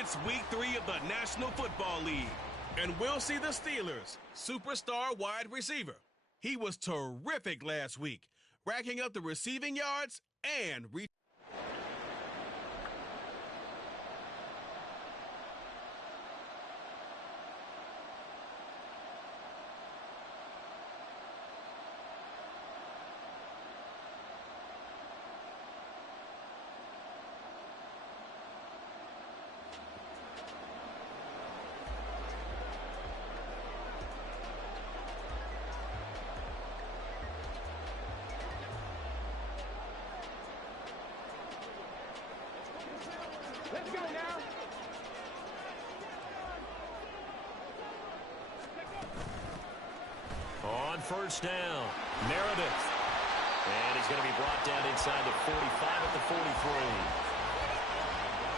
It's week 3 of the National Football League, and we'll see the Steelers' superstar wide receiver. He was terrific last week, racking up the receiving yards and Let's go now. On first down, Meredith. And he's going to be brought down inside the 45 at the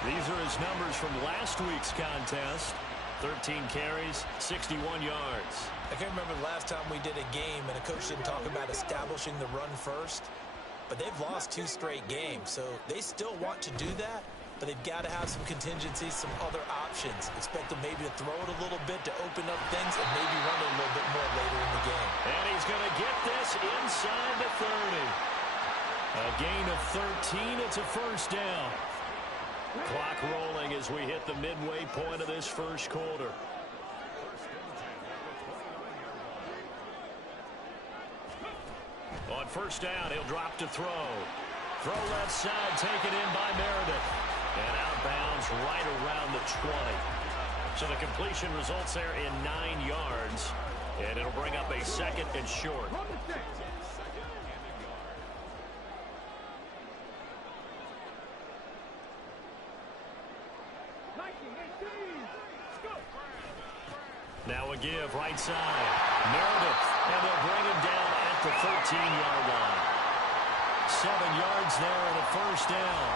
43. These are his numbers from last week's contest. 13 carries, 61 yards. I can't remember the last time we did a game and a coach didn't talk about establishing the run first. But they've lost 2 straight games, so they still want to do that. But they've got to have some contingencies, some other options. Expect them maybe to throw it a little bit to open up things and maybe run it a little bit more later in the game. And he's going to get this inside the 30. A gain of 13. It's a first down. Clock rolling as we hit the midway point of this first quarter. On first down, he'll drop to throw. Throw left side, taken in by Meredith. And out of bounds right around the 20. So the completion results there in 9 yards. And it'll bring up a second and short. Now a give, right side. Meredith, and they'll bring him down at the 13-yard line. 7 yards there and a first down.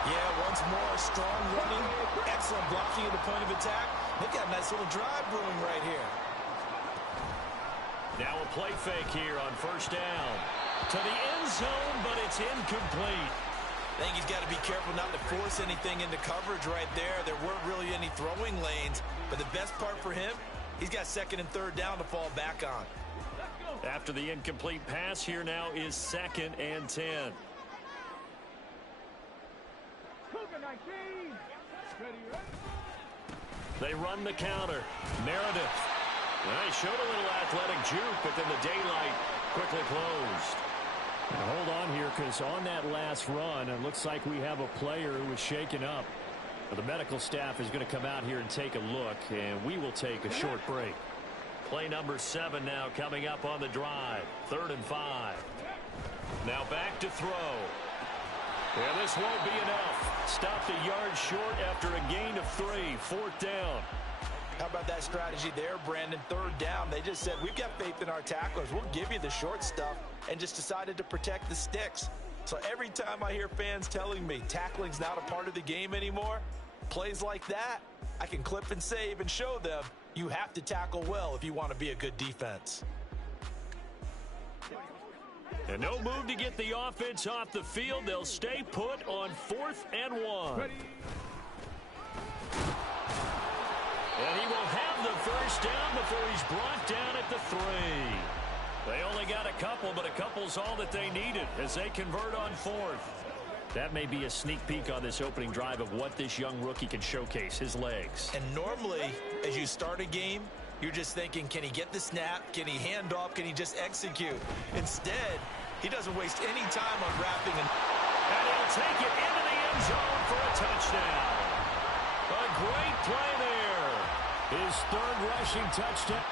Yeah, once more, strong running, excellent blocking at the point of attack. They've got a nice little drive brewing right here. Now a play fake here on first down. To the end zone, but it's incomplete. I think he's got to be careful not to force anything into coverage right there. There weren't really any throwing lanes, but the best part for him, he's got second and third down to fall back on. After the incomplete pass, here now is second and 10. They run the counter. Meredith. Well, he showed a little athletic juke, but then the daylight quickly closed. Now hold on here, because on that last run, it looks like we have a player who was shaken up. The medical staff is going to come out here and take a look, and we will take a short break. Play number 7 now coming up on the drive. 3rd and 5. Now back to throw. Yeah, this won't be enough. Stopped a yard short after a gain of 3. 4th down. How about that strategy there, Brandon? 3rd down. They just said, we've got faith in our tacklers. We'll give you the short stuff, and just decided to protect the sticks. So every time I hear fans telling me tackling's not a part of the game anymore, plays like that, I can clip and save and show them you have to tackle well if you want to be a good defense. And no move to get the offense off the field. They'll stay put on 4th and 1. And he will have the first down before he's brought down at the 3. They only got a couple, but a couple's all that they needed as they convert on 4th. That may be a sneak peek on this opening drive of what this young rookie can showcase, his legs. And normally, as you start a game, you're just thinking, can he get the snap? Can he hand off? Can he just execute? Instead, he doesn't waste any time on wrapping. And he'll take it into the end zone for a touchdown. A great play there. His 3rd rushing touchdown.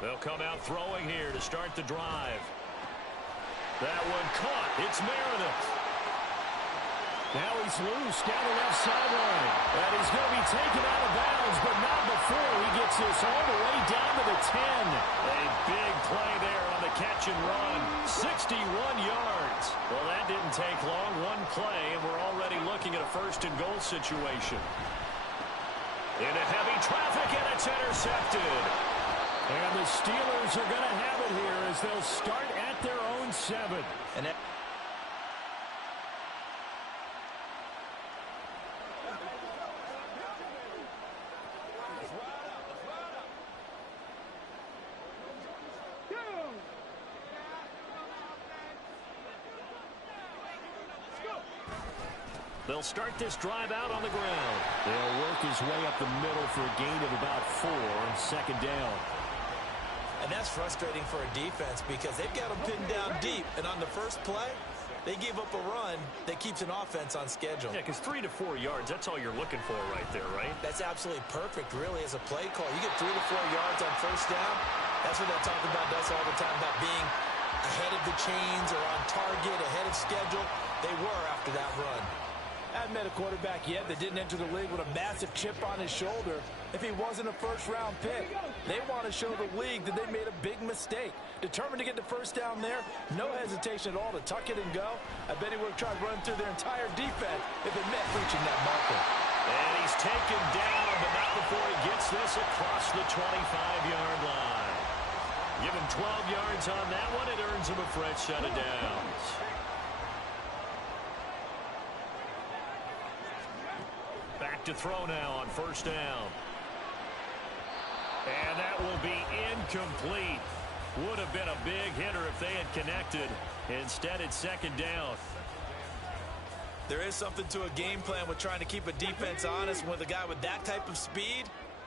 They'll come out throwing here to start the drive. That one caught. It's Meredith. Now he's loose down the left sideline. And he's going to be taken out of bounds, but not before he gets this all the way down to the 10. A big play there on the catch and run. 61 yards. Well, that didn't take long. One play, and we're already looking at a 1st and goal situation. Into heavy traffic, and it's intercepted. And the Steelers are going to have it here as they'll start at their own 7. And they'll start this drive out on the ground. They'll work his way up the middle for a gain of about 4 on 2nd down. And that's frustrating for a defense because they've got them pinned down deep. And on the first play, they give up a run that keeps an offense on schedule. Yeah, because 3 to 4 yards, that's all you're looking for right there, right? That's absolutely perfect, really, as a play call. You get 3 to 4 yards on first down. That's what they're talking about us all the time, about being ahead of the chains or on target, ahead of schedule. They were after that run. I haven't met a quarterback yet that didn't enter the league with a massive chip on his shoulder if he wasn't a first-round pick. They want to show the league that they made a big mistake. Determined to get the first down there, no hesitation at all to tuck it and go. I bet he would have tried running through their entire defense if it meant reaching that marker. And he's taken down, but not before he gets this across the 25-yard line. Give him 12 yards on that one. It earns him a fresh set of downs. Back to throw now on first down. And that will be incomplete. Would have been a big hitter if they had connected. Instead, it's 2nd down. There is something to a game plan with trying to keep a defense honest with a guy with that type of speed.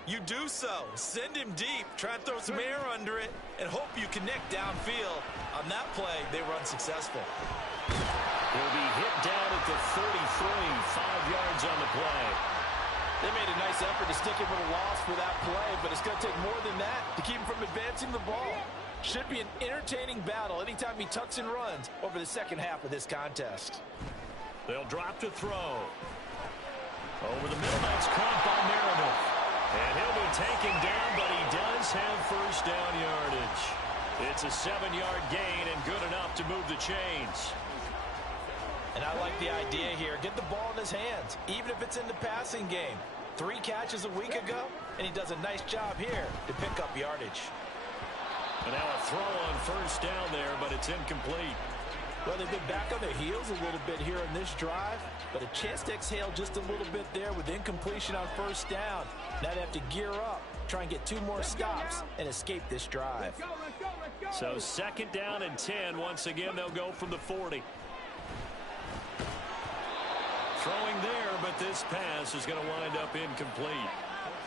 You do so. Send him deep. Try and throw some air under it and hope you connect downfield. On that play, they were unsuccessful. He'll be hit down at the 33, 5 yards on the play. They made a nice effort to stick him with a loss for that play, but it's going to take more than that to keep him from advancing the ball. Should be an entertaining battle anytime he tucks and runs over the second half of this contest. They'll drop to throw. Over the middle, that's caught by Meredith. And he'll be taken down, but he does have first down yardage. It's a 7-yard gain and good enough to move the chains. And I like the idea here. Get the ball in his hands, even if it's in the passing game. 3 catches a week ago, and he does a nice job here to pick up yardage. And now a throw on first down there, but it's incomplete. Well, they've been back on their heels a little bit here in this drive, but a chance to exhale just a little bit there with incompletion on first down. Now they have to gear up, try and get 2 more stops, and escape this drive. So 2nd down and 10. Once again, they'll go from the 40. Throwing there, but this pass is going to wind up incomplete.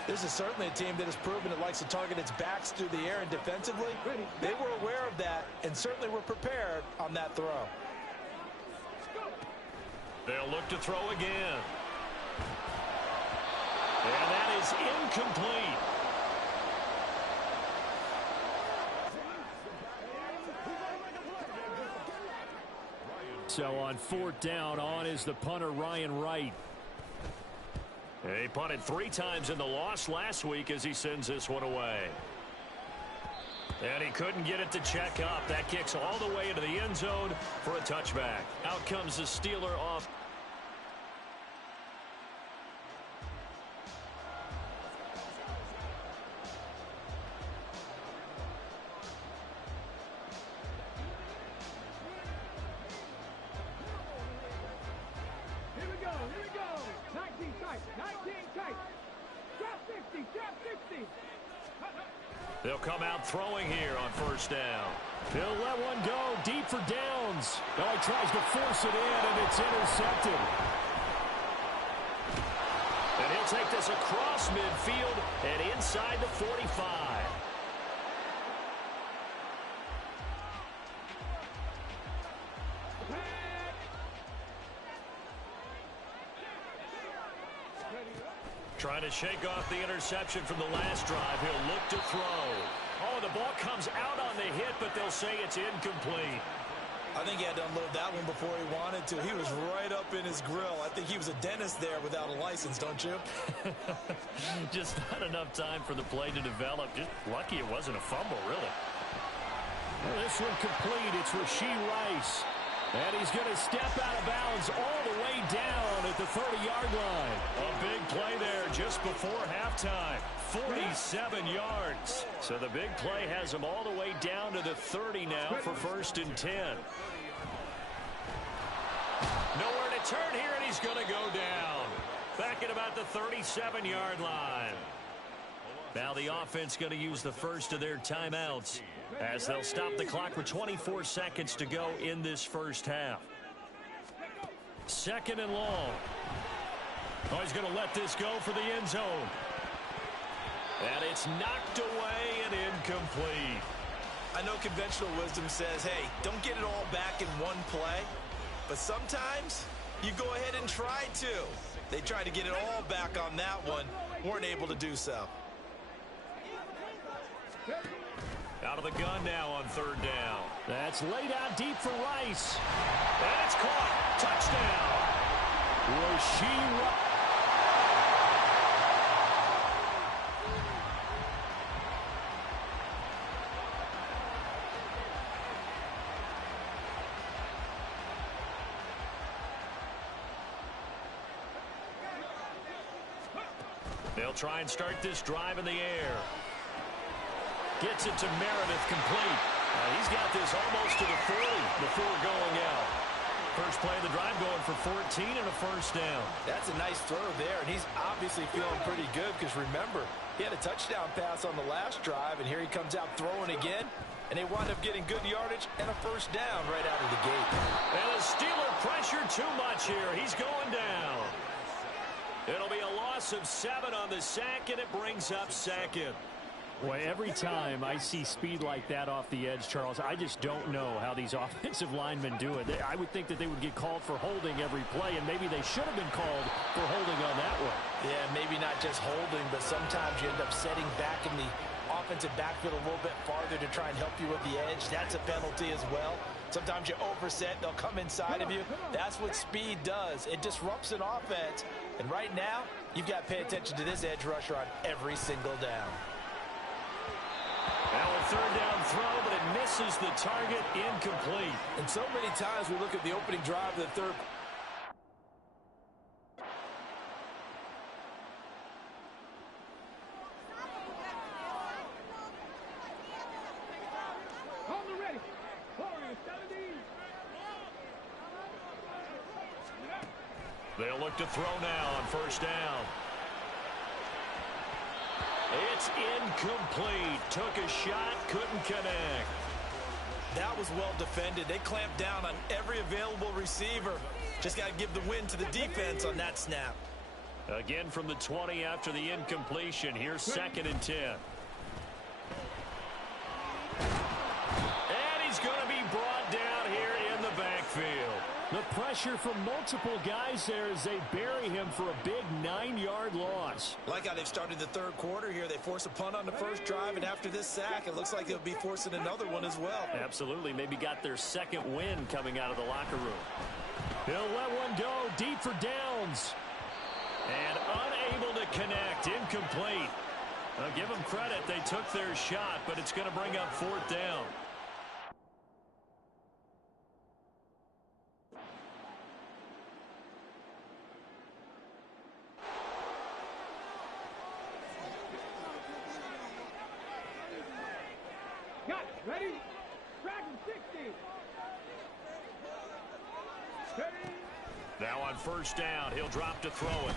This is certainly a team that has proven it likes to target its backs through the air and defensively. They were aware of that and certainly were prepared on that throw. They'll look to throw again. And that is incomplete. So on 4th down, on is the punter, Ryan Wright. He punted 3 times in the loss last week as he sends this one away. And he couldn't get it to check up. That kicks all the way into the end zone for a touchback. Out comes the Steeler off. Here we go. 19 tight. Drop 60. They'll come out throwing here on first down. He'll let one go deep for Downs. Oh, he tries to force it in, and it's intercepted. And he'll take this across midfield and inside the 45. Trying to shake off the interception from the last drive. He'll look to throw. Oh, the ball comes out on the hit, but they'll say it's incomplete. I think he had to unload that one before he wanted to. He was right up in his grill. I think he was a dentist there without a license, don't you? Just not enough time for the play to develop. Just lucky it wasn't a fumble, really. Well, this one complete. It's Rashee Rice. And he's going to step out of bounds all the way down at the 30-yard line. A big play there just before halftime. 47 yards. So the big play has him all the way down to the 30 now for 1st and 10. Nowhere to turn here, and he's going to go down. Back at about the 37-yard line. Now the offense going to use the first of their timeouts as they'll stop the clock with 24 seconds to go in this first half. 2nd and long. Oh, he's going to let this go for the end zone. And it's knocked away and incomplete. I know conventional wisdom says, hey, don't get it all back in one play. But sometimes you go ahead and try to. They tried to get it all back on that one. Weren't able to do so. Out of the gun now on 3rd down. That's laid out deep for Rice. And it's caught. Touchdown. Rasheed Rice. They'll try and start this drive in the air. Gets it to Meredith, complete. He's got this almost to the 40 before going out. First play of the drive going for 14 and a 1st down. That's a nice throw there, and he's obviously feeling pretty good because remember, he had a touchdown pass on the last drive, and here he comes out throwing again, and they wind up getting good yardage and a 1st down right out of the gate. And the Steeler pressure too much here. He's going down. It'll be a loss of 7 on the sack, and it brings up 2nd. Boy, every time I see speed like that off the edge, Charles, I just don't know how these offensive linemen do it. I would think that they would get called for holding every play, and maybe they should have been called for holding on that one. Yeah, maybe not just holding, but sometimes you end up setting back in the offensive backfield a little bit farther to try and help you with the edge. That's a penalty as well. Sometimes you overset, they'll come inside of you. That's what speed does. It disrupts an offense. And right now, you've got to pay attention to this edge rusher on every single down. Now a 3rd down throw, but it misses the target, incomplete. And so many times we look at the opening drive of the 3rd. On the ready. Warriors 70. They'll look to throw now on 1st down. It's incomplete. Took a shot, couldn't connect. That was well defended. They clamped down on every available receiver. Just got to give the win to the defense on that snap. Again from the 20 after the incompletion. Here's 2nd and 10. And he's going to be brought down here in the backfield. The pressure from multiple guys there as they bury him for a big 9-yard loss. Like how they've started the 3rd quarter here. They force a punt on the 1st drive, and after this sack, it looks like they'll be forcing another one as well. Absolutely. Maybe got their 2nd win coming out of the locker room. He'll let one go deep for downs. And unable to connect. Incomplete. I'll give them credit. They took their shot, but it's going to bring up 4th down. Got it. Ready? Dragon 60. Steady. Now on 1st down, he'll drop to throw it.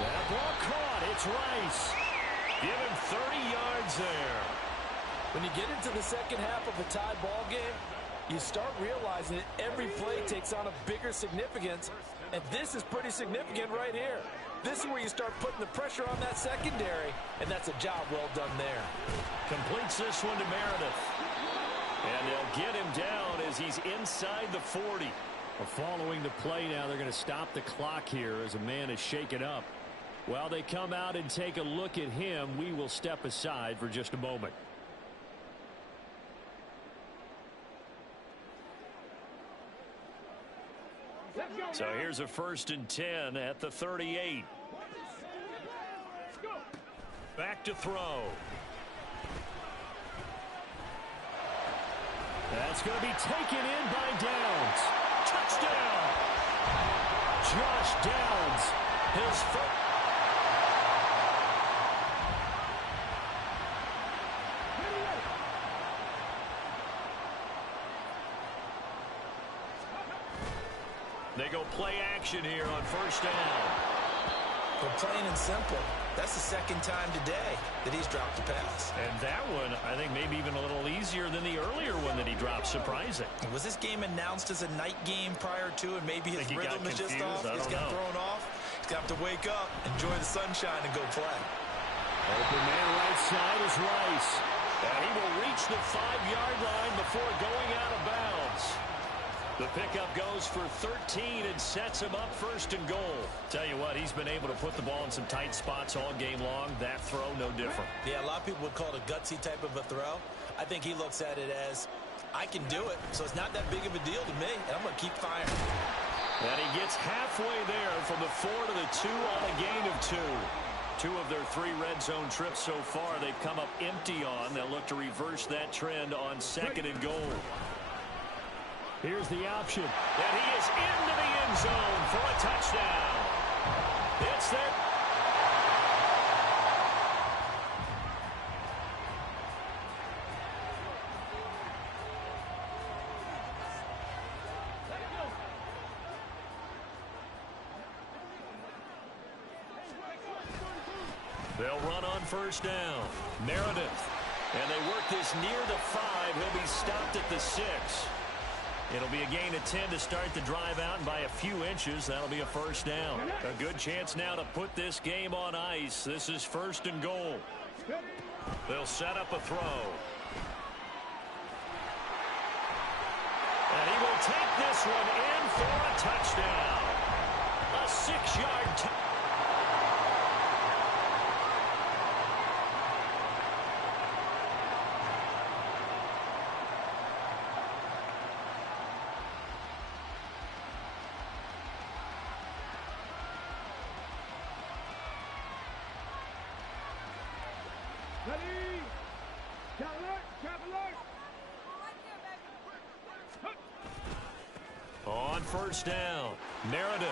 That ball caught. It's Rice. Give him 30 yards there. When you get into the 2nd half of a tied ball game, you start realizing that every play takes on a bigger significance, and this is pretty significant right here. This is where you start putting the pressure on that secondary, and that's a job well done there. Completes this one to Meredith. And they'll get him down as he's inside the 40. Well, following the play now, they're going to stop the clock here as a man is shaken up. While they come out and take a look at him, we will step aside for just a moment. So here's a 1st and 10 at the 38. Back to throw. That's going to be taken in by Downs. Touchdown! Josh Downs, his first. They go play action here on first down. Well, plain and simple, that's the second time today that he's dropped a pass. And that one, I think, maybe even a little easier than the earlier one that he dropped. Surprising. Was this game announced as a night game prior to, and maybe his rhythm is just off? He's got thrown off. He's got to wake up, enjoy the sunshine, and go play. Open man right side is Rice. And he will reach the 5-yard line before going out of bounds. The pickup goes for 13 and sets him up first and goal. Tell you what, he's been able to put the ball in some tight spots all game long. That throw, no different. Yeah, a lot of people would call it a gutsy type of a throw. I think he looks at it as, I can do it, so it's not that big of a deal to me, and I'm going to keep firing. And he gets halfway there from the 4 to the 2 on a gain of 2. 2 of their 3 red zone trips so far they've come up empty on. They'll look to reverse that trend on second and goal. Here's the option. And he is into the end zone for a touchdown. It's there. They'll run on first down. Meredith. And they work this near the 5. He'll be stopped at the 6. It'll be a gain of 10 to start the drive out, and by a few inches, that'll be a first down. A good chance now to put this game on ice. This is first and goal. They'll set up a throw. And he will take this one in for a touchdown. A 6-yard touchdown. Ready? Cap alert! Cap alert! On first down, Meredith.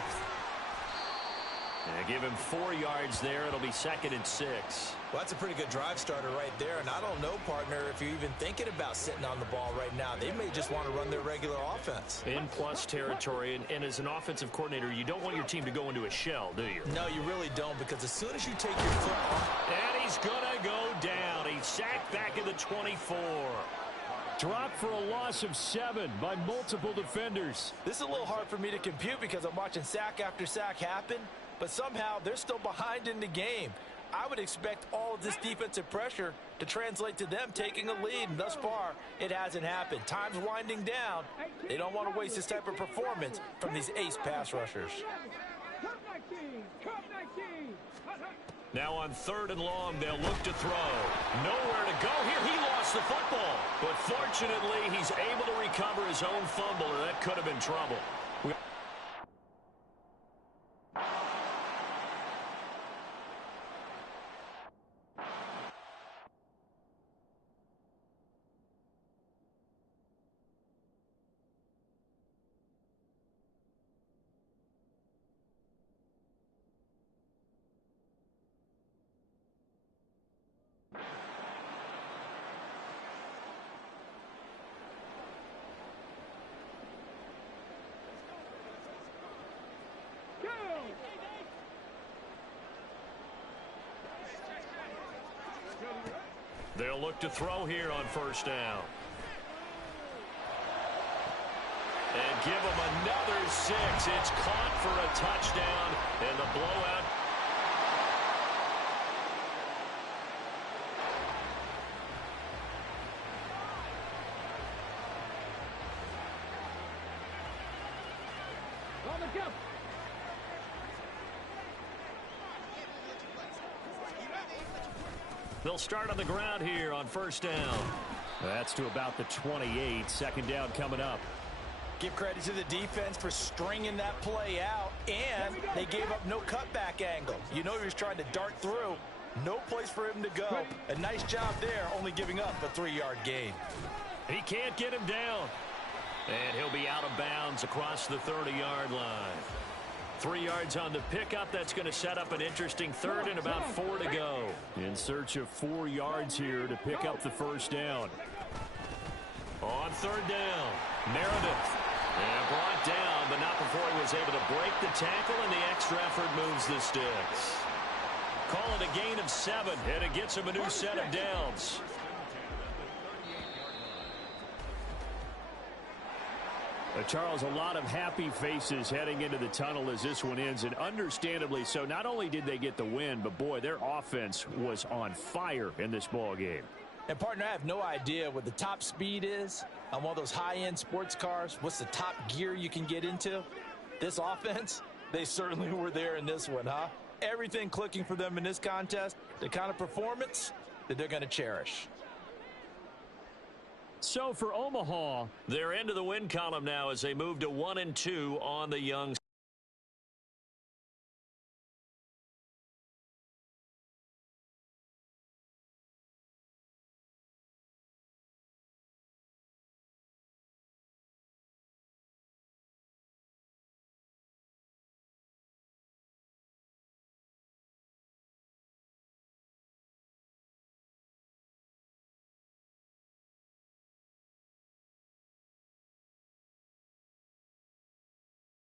And give him 4 yards there. It'll be second and 6. Well, that's a pretty good drive starter right there. And I don't know, partner, if you're even thinking about sitting on the ball right now. They may just want to run their regular offense. In plus territory. And as an offensive coordinator, you don't want your team to go into a shell, do you? No, you really don't, because as soon as you take your foot off. And he's going to go down. He's sacked back at the 24. Dropped for a loss of 7 by multiple defenders. This is a little hard for me to compute because I'm watching sack after sack happen, but somehow they're still behind in the game. I would expect all of this defensive pressure to translate to them taking a lead, and thus far, it hasn't happened. Time's winding down. They don't want to waste this type of performance from these ace pass rushers. Now on 3rd and long, they'll look to throw. Nowhere to go here. He lost the football. But fortunately, he's able to recover his own fumble, or that could have been trouble. They'll look to throw here on first down. And give him another 6. It's caught for a touchdown, and the blowout. On the jump. They'll start on the ground here on first down. That's to about the 28. Second down coming up. Give credit to the defense for stringing that play out, and they gave up no cutback angle. You know he was trying to dart through. No place for him to go. A nice job there, only giving up a 3-yard gain. He can't get him down. And he'll be out of bounds across the 30-yard line. 3 yards on the pickup. That's going to set up an interesting third and about 4 to go. In search of 4 yards here to pick up the first down. On third down, Meredith. And brought down, but not before he was able to break the tackle, and the extra effort moves the sticks. Call it a gain of 7, and it gets him a new set of downs. Charles, a lot of happy faces heading into the tunnel as this one ends, and understandably so. Not only did they get the win, but boy, their offense was on fire in this ball game. And partner, I have no idea what the top speed is on one of those high-end sports cars. What's the top gear you can get into? This offense, they certainly were there in this one, huh? Everything clicking for them in this contest, the kind of performance that they're going to cherish. So for Omaha, they're into the win column now as they move to 1-2 on the young